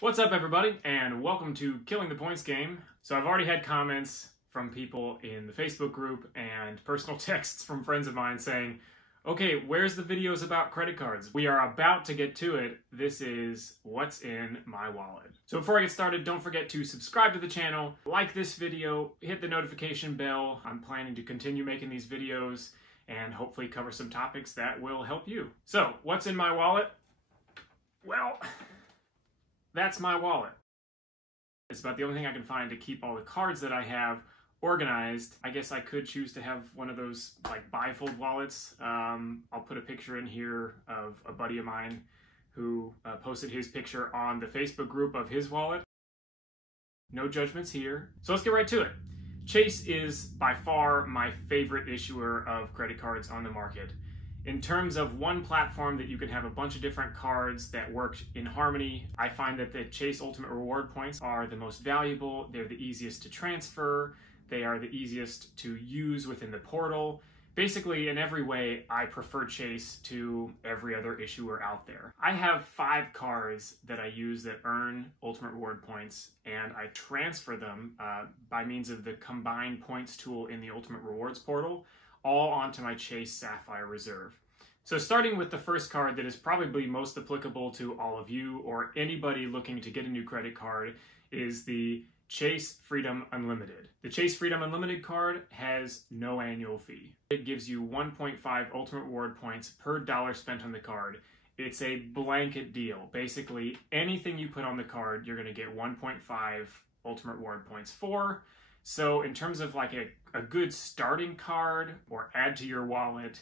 What's up, everybody, and welcome to Killing the Points Game. So I've already had comments from people in the Facebook group and personal texts from friends of mine saying, okay, where's the videos about credit cards? We are about to get to it. This is what's in my wallet. So before I get started, don't forget to subscribe to the channel, like this video, hit the notification bell. I'm planning to continue making these videos and hopefully cover some topics that will help you. So what's in my wallet? Well, that's my wallet. It's about the only thing I can find to keep all the cards that I have organized. I guess I could choose to have one of those like bifold wallets. I'll put a picture in here of a buddy of mine who posted his picture on the Facebook group of his wallet. No judgments here. So let's get right to it. Chase is by far my favorite issuer of credit cards on the market. In terms of one platform that you can have a bunch of different cards that work in harmony, I find that the Chase Ultimate Reward points are the most valuable. They're the easiest to transfer. They are the easiest to use within the portal. Basically, in every way, I prefer Chase to every other issuer out there. I have 5 cards that I use that earn Ultimate Reward points, and I transfer them by means of the combined points tool in the Ultimate Rewards portal, all onto my Chase Sapphire Reserve. So starting with the first card that is probably most applicable to all of you or anybody looking to get a new credit card is the Chase Freedom Unlimited. The Chase Freedom Unlimited card has no annual fee. It gives you 1.5 Ultimate Reward points per dollar spent on the card. It's a blanket deal. Basically, anything you put on the card, you're going to get 1.5 Ultimate Reward points for. So in terms of like a good starting card or add to your wallet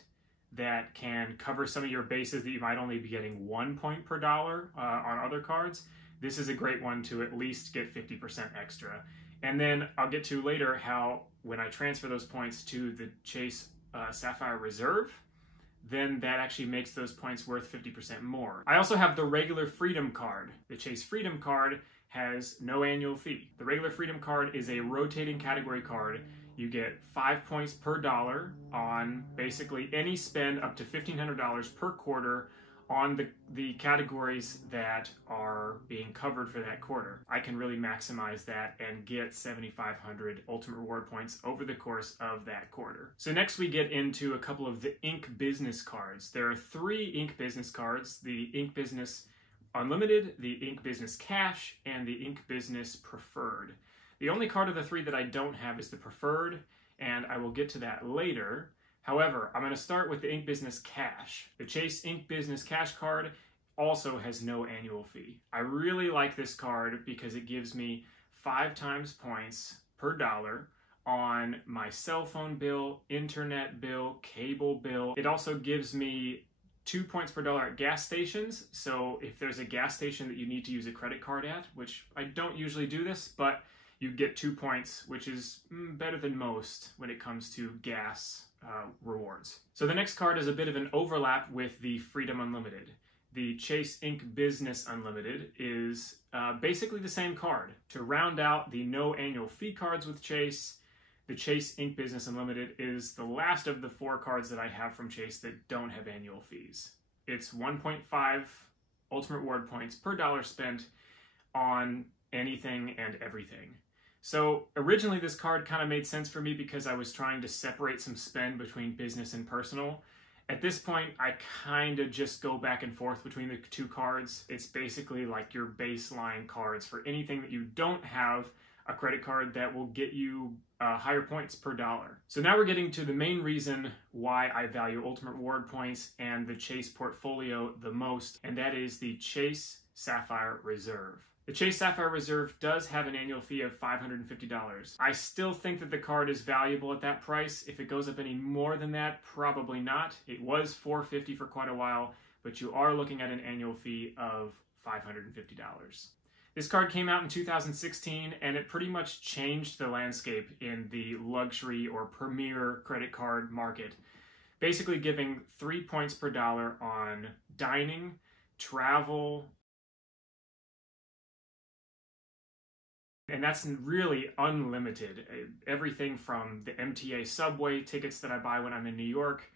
that can cover some of your bases that you might only be getting 1 point per dollar on other cards, this is a great one to at least get 50% extra. And then I'll get to later how when I transfer those points to the Chase Sapphire Reserve, then that actually makes those points worth 50% more. I also have the regular Freedom card. The Chase Freedom card has no annual fee. The regular Freedom card is a rotating category card. You get 5 points per dollar on basically any spend up to $1,500 per quarter on the categories that are being covered for that quarter. I can really maximize that and get 7,500 Ultimate Reward points over the course of that quarter. So next we get into a couple of the Ink Business cards. There are 3 Ink Business cards: the Ink Business Unlimited, the Ink Business Cash, and the Ink Business Preferred. The only card of the 3 that I don't have is the Preferred, and I will get to that later. However, I'm going to start with the Ink Business Cash. The Chase Ink Business Cash card also has no annual fee. I really like this card because it gives me 5 times points per dollar on my cell phone bill, internet bill, cable bill. It also gives me 2 points per dollar at gas stations. So if there's a gas station that you need to use a credit card at, which I don't usually do this, but you get 2 points, which is better than most when it comes to gas rewards. So the next card is a bit of an overlap with the Freedom Unlimited. The Chase Ink Business Unlimited is basically the same card. To round out the no annual fee cards with Chase, the Chase Ink Business Unlimited is the last of the 4 cards that I have from Chase that don't have annual fees. It's 1.5 Ultimate Reward points per dollar spent on anything and everything. So originally this card kind of made sense for me because I was trying to separate some spend between business and personal. At this point, I kind of just go back and forth between the 2 cards. It's basically like your baseline cards for anything that you don't have a credit card that will get you higher points per dollar. So now we're getting to the main reason why I value Ultimate Reward points and the Chase portfolio the most, and that is the Chase Sapphire Reserve. The Chase Sapphire Reserve does have an annual fee of $550. I still think that the card is valuable at that price. If it goes up any more than that, probably not. It was $450 for quite a while, but you are looking at an annual fee of $550. This card came out in 2016, and it pretty much changed the landscape in the luxury or premier credit card market, basically giving 3 points per dollar on dining, travel, and that's really unlimited. Everything from the MTA subway tickets that I buy when I'm in New York,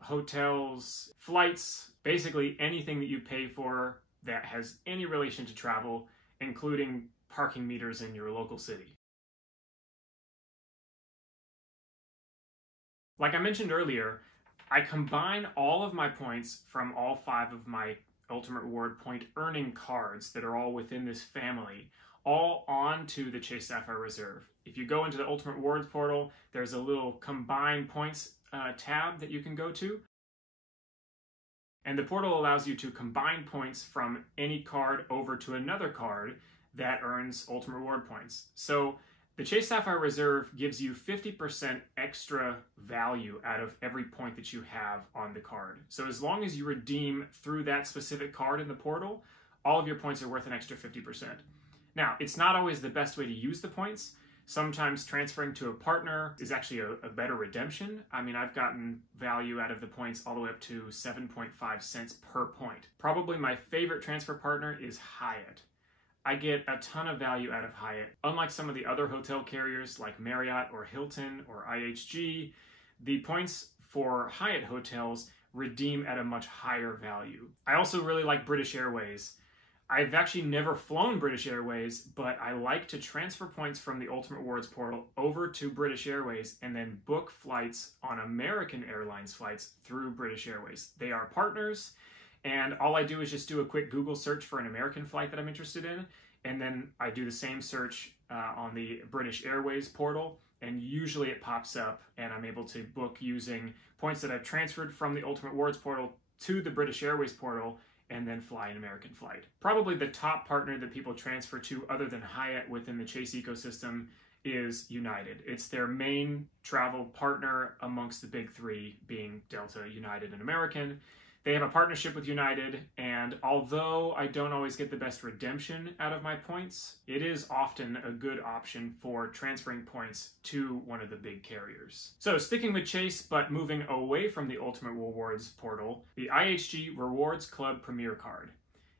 hotels, flights, basically anything that you pay for that has any relation to travel, including parking meters in your local city. Like I mentioned earlier, I combine all of my points from all 5 of my Ultimate Reward point earning cards that are all within this family, all onto the Chase Sapphire Reserve. If you go into the Ultimate Rewards portal, there's a little combine points tab that you can go to. And the portal allows you to combine points from any card over to another card that earns Ultimate Reward points. So the Chase Sapphire Reserve gives you 50% extra value out of every point that you have on the card. So as long as you redeem through that specific card in the portal, all of your points are worth an extra 50%. Now, it's not always the best way to use the points. Sometimes transferring to a partner is actually a better redemption. I mean, I've gotten value out of the points all the way up to 7.5 cents per point. Probably my favorite transfer partner is Hyatt. I get a ton of value out of Hyatt. Unlike some of the other hotel carriers like Marriott or Hilton or IHG, the points for Hyatt hotels redeem at a much higher value. I also really like British Airways. I've actually never flown British Airways, but I like to transfer points from the Ultimate Rewards portal over to British Airways and then book flights on American Airlines flights through British Airways. They are partners, and all I do is just do a quick Google search for an American flight that I'm interested in, and then I do the same search on the British Airways portal, and usually it pops up, and I'm able to book using points that I've transferred from the Ultimate Rewards portal to the British Airways portal, and then fly an American flight. Probably the top partner that people transfer to other than Hyatt within the Chase ecosystem is United. It's their main travel partner amongst the big 3, being Delta, United, and American. They have a partnership with United, and although I don't always get the best redemption out of my points, it is often a good option for transferring points to one of the big carriers. So sticking with Chase, but moving away from the Ultimate Rewards portal, the IHG Rewards Club Premier Card.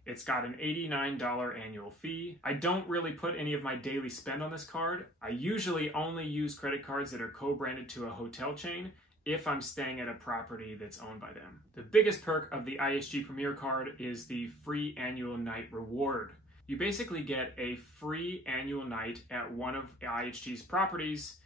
It's got an $89 annual fee. I don't really put any of my daily spend on this card. I usually only use credit cards that are co-branded to a hotel chain if I'm staying at a property that's owned by them. The biggest perk of the IHG Premier Card is the free annual night reward. You basically get a free annual night at one of IHG's properties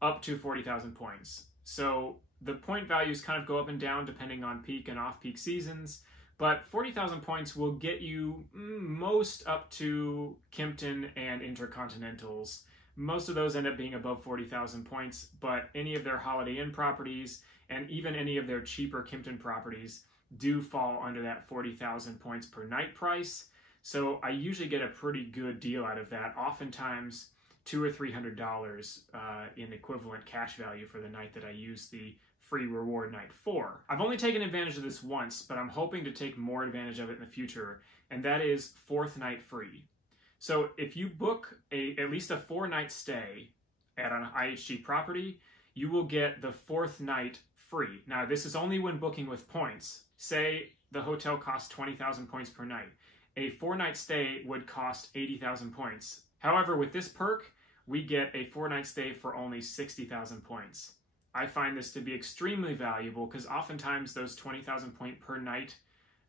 up to 40,000 points. So the point values kind of go up and down depending on peak and off-peak seasons, but 40,000 points will get you most up to Kimpton and Intercontinentals. Most of those end up being above 40,000 points, but any of their Holiday Inn properties and even any of their cheaper Kimpton properties do fall under that 40,000 points per night price. So I usually get a pretty good deal out of that, oftentimes $200 or $300 in equivalent cash value for the night that I use the free reward night for. I've only taken advantage of this once, but I'm hoping to take more advantage of it in the future, and that is 4th night free. So if you book at least a 4-night stay at an IHG property, you will get the 4th night free. Now, this is only when booking with points. Say the hotel costs 20,000 points per night. A 4-night stay would cost 80,000 points. However, with this perk, we get a 4-night stay for only 60,000 points. I find this to be extremely valuable because oftentimes those 20,000 point per night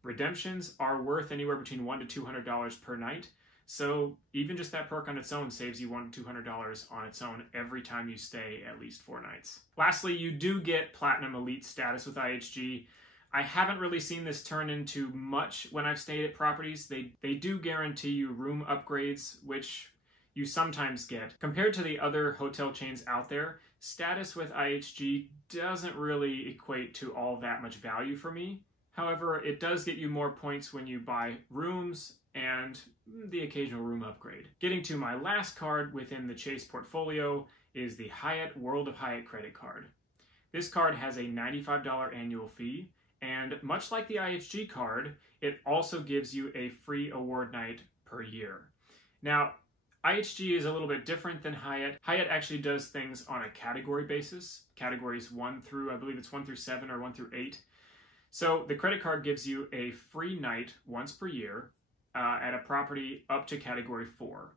redemptions are worth anywhere between $100 to $200 per night. So even just that perk on its own saves you $100 to $200 on its own every time you stay at least 4 nights. Lastly, you do get Platinum Elite status with IHG. I haven't really seen this turn into much when I've stayed at properties. They do guarantee you room upgrades, which you sometimes get. Compared to the other hotel chains out there, status with IHG doesn't really equate to all that much value for me. However, it does get you more points when you buy rooms and the occasional room upgrade. Getting to my last card within the Chase portfolio is the Hyatt World of Hyatt credit card. This card has a $95 annual fee, and much like the IHG card, it also gives you a free award night per year. Now, IHG is a little bit different than Hyatt. Hyatt actually does things on a category basis, categories 1 through, I believe it's 1 through 7 or 1 through 8. So the credit card gives you a free night once per year at a property up to category 4.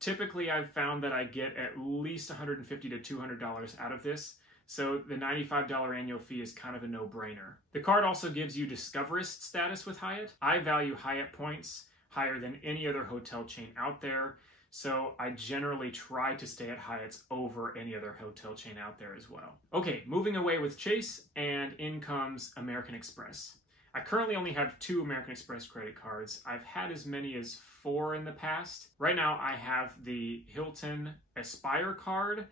Typically, I've found that I get at least $150 to $200 out of this, so the $95 annual fee is kind of a no-brainer. The card also gives you Discoverist status with Hyatt. I value Hyatt points higher than any other hotel chain out there, so I generally try to stay at Hyatt's over any other hotel chain out there as well. Okay, moving away with Chase, and in comes American Express. I currently only have 2 American Express credit cards. I've had as many as 4 in the past. Right now I have the Hilton Aspire card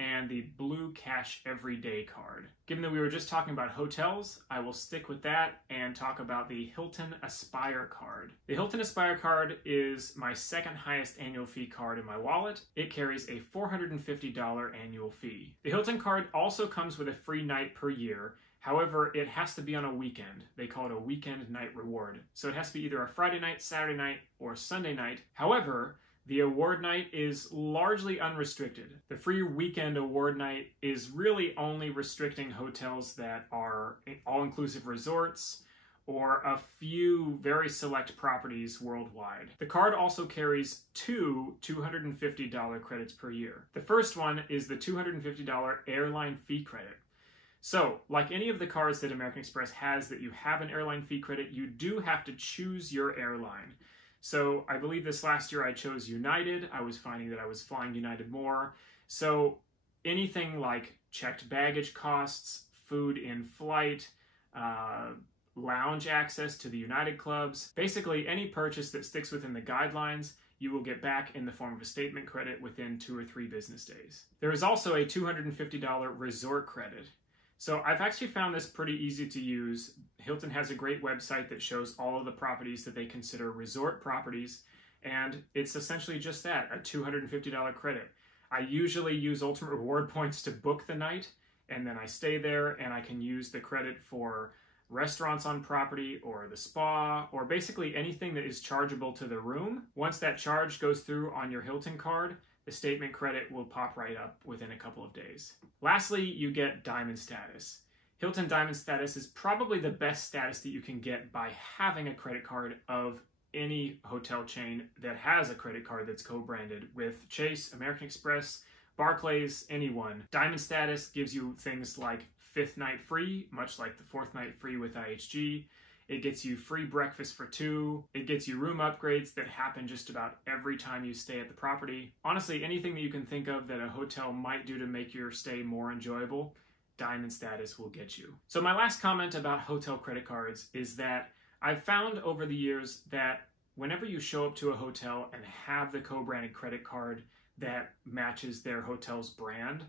and the Blue Cash Everyday card. Given that we were just talking about hotels, I will stick with that and talk about the Hilton Aspire card. The Hilton Aspire card is my second highest annual fee card in my wallet. It carries a $450 annual fee. The Hilton card also comes with a free night per year. However, it has to be on a weekend. They call it a weekend night reward. So it has to be either a Friday night, Saturday night, or Sunday night. However, the award night is largely unrestricted. The free weekend award night is really only restricting hotels that are all-inclusive resorts or a few very select properties worldwide. The card also carries 2 $250 credits per year. The first one is the $250 airline fee credit. So, like any of the cards that American Express has that you have an airline fee credit, you do have to choose your airline. So, I believe this last year I chose United. I was finding that I was flying United more. So, anything like checked baggage costs, food in flight, lounge access to the United clubs, basically any purchase that sticks within the guidelines, you will get back in the form of a statement credit within 2 or 3 business days. There is also a $250 resort credit. So I've actually found this pretty easy to use. Hilton has a great website that shows all of the properties that they consider resort properties, and it's essentially just that, a $250 credit. I usually use Ultimate Reward points to book the night, and then I stay there and I can use the credit for restaurants on property or the spa or basically anything that is chargeable to the room. Once that charge goes through on your Hilton card, the statement credit will pop right up within a couple of days. Lastly, you get Diamond status. Hilton Diamond status is probably the best status that you can get by having a credit card of any hotel chain that has a credit card that's co-branded with Chase, American Express, Barclays, anyone. Diamond status gives you things like 5th night free, much like the 4th night free with IHG. It gets you free breakfast for 2. It gets you room upgrades that happen just about every time you stay at the property. Honestly, anything that you can think of that a hotel might do to make your stay more enjoyable, Diamond status will get you. So my last comment about hotel credit cards is that I've found over the years that whenever you show up to a hotel and have the co-branded credit card that matches their hotel's brand,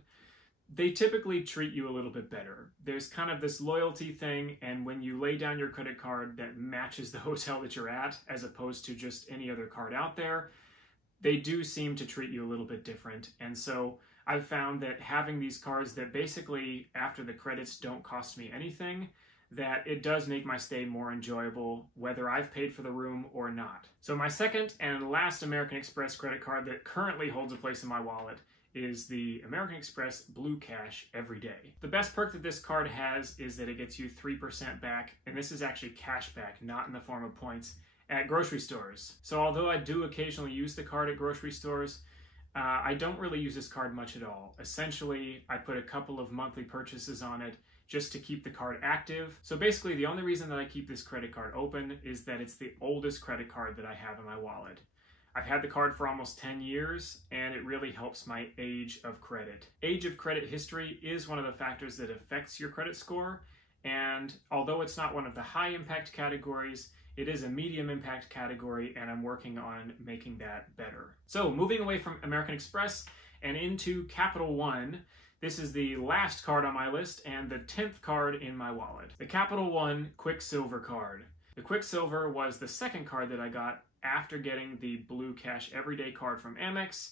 they typically treat you a little bit better. There's kind of this loyalty thing, and when you lay down your credit card that matches the hotel that you're at, as opposed to just any other card out there, they do seem to treat you a little bit different. And so I've found that having these cards that basically, after the credits, don't cost me anything, that it does make my stay more enjoyable, whether I've paid for the room or not. So my second and last American Express credit card that currently holds a place in my wallet is the American Express Blue Cash Everyday. The best perk that this card has is that it gets you 3% back, and this is actually cash back, not in the form of points, at grocery stores. So although I do occasionally use the card at grocery stores, I don't really use this card much at all. Essentially, I put a couple of monthly purchases on it just to keep the card active. So basically, the only reason that I keep this credit card open is that it's the oldest credit card that I have in my wallet. I've had the card for almost 10 years, and it really helps my age of credit. Age of credit history is one of the factors that affects your credit score, and although it's not one of the high impact categories, it is a medium impact category, and I'm working on making that better. So moving away from American Express and into Capital One, this is the last card on my list and the 10th card in my wallet. The Capital One Quicksilver card. The Quicksilver was the second card that I got after getting the Blue Cash Everyday card from Amex.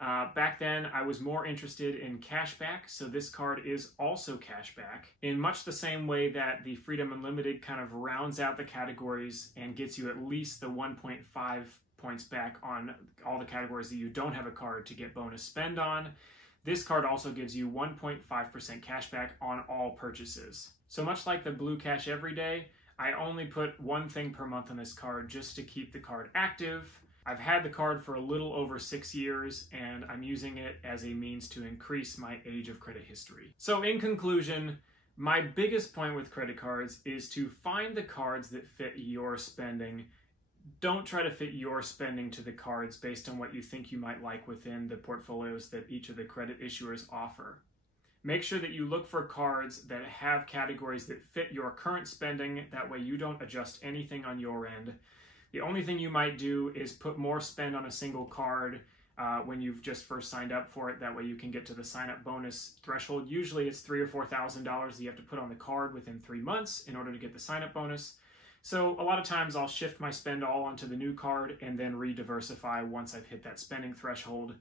Back then, I was more interested in cashback, so this card is also cashback, in much the same way that the Freedom Unlimited kind of rounds out the categories and gets you at least the 1.5 points back on all the categories that you don't have a card to get bonus spend on. This card also gives you 1.5% cashback on all purchases. So much like the Blue Cash Everyday, I only put one thing per month on this card just to keep the card active. I've had the card for a little over 6 years, and I'm using it as a means to increase my age of credit history. So in conclusion, my biggest point with credit cards is to find the cards that fit your spending. Don't try to fit your spending to the cards based on what you think you might like within the portfolios that each of the credit issuers offer. Make sure that you look for cards that have categories that fit your current spending. That way you don't adjust anything on your end. The only thing you might do is put more spend on a single card when you've just first signed up for it. That way you can get to the sign-up bonus threshold. Usually it's $3,000 or $4,000 that you have to put on the card within 3 months in order to get the sign-up bonus. So a lot of times I'll shift my spend all onto the new card and then re-diversify once I've hit that spending threshold.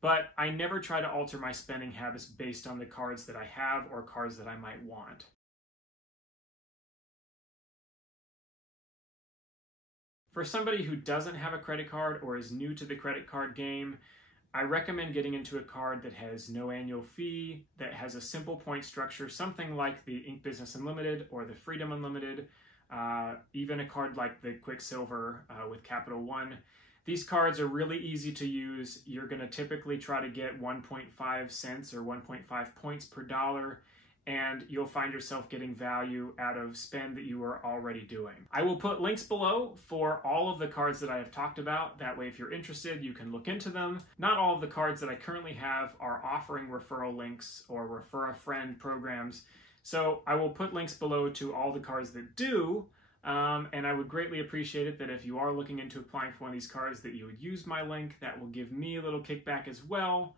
But I never try to alter my spending habits based on the cards that I have or cards that I might want. For somebody who doesn't have a credit card or is new to the credit card game, I recommend getting into a card that has no annual fee, that has a simple point structure, something like the Ink Business Unlimited or the Freedom Unlimited, even a card like the Quicksilver with Capital One. These cards are really easy to use. You're going to typically try to get 1.5 cents or 1.5 points per dollar, and you'll find yourself getting value out of spend that you are already doing. I will put links below for all of the cards that I have talked about. That way, if you're interested, you can look into them. Not all of the cards that I currently have are offering referral links or refer a friend programs. So I will put links below to all the cards that do. And I would greatly appreciate it that if you are looking into applying for one of these cards that you would use my link. That will give me a little kickback as well.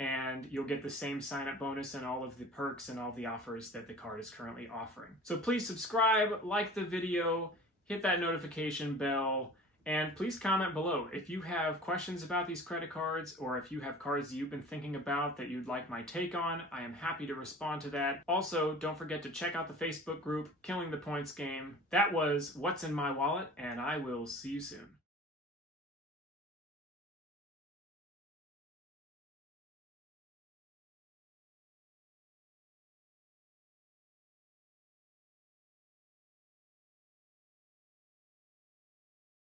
And you'll get the same sign-up bonus and all of the perks and all the offers that the card is currently offering. So please subscribe, like the video, hit that notification bell, and please comment below. If you have questions about these credit cards, or if you have cards that you've been thinking about that you'd like my take on, I am happy to respond to that. Also, don't forget to check out the Facebook group, Killing the Points Game. That was What's in My Wallet, and I will see you soon.